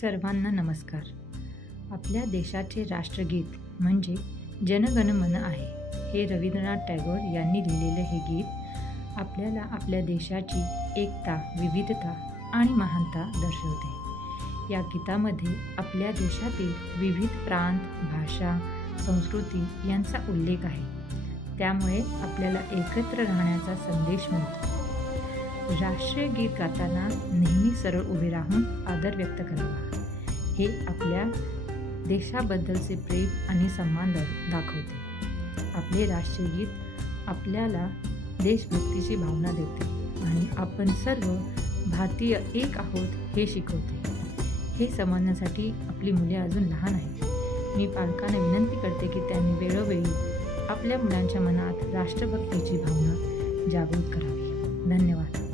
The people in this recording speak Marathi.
सर्वांना नमस्कार. आपल्या देशाचे राष्ट्रगीत म्हणजे जन गण मन आहे. हे रवींद्रनाथ टागोर यांनी लिहिलेले हे गीत आपल्याला आपल्या देशाची एकता, विविधता आणि महानता दर्शवते. या गीतामध्ये आपल्या देशातील विविध प्रांत, भाषा, संस्कृती यांचा उल्लेख आहे. त्यामुळे आपल्याला एकत्र राहण्याचा संदेश मिळतो. राष्ट्रीय गीत गाताना नेहमी सरळ उभे राहून आदर व्यक्त करावा. हे आपल्या देशाबद्दलचे प्रेम आणि सन्मान दाखवते. आपले राष्ट्रीय गीत आपल्याला देशभक्तीची भावना देते आणि आपण सर्व भारतीय एक आहोत हे शिकवते. हे समजण्यासाठी आपली मुले अजून लहान आहेत. मी पालकांना विनंती करते की त्यांनी वेळोवेळी आपल्या मुलांच्या मनात राष्ट्रभक्तीची भावना जागृत करावी. धन्यवाद.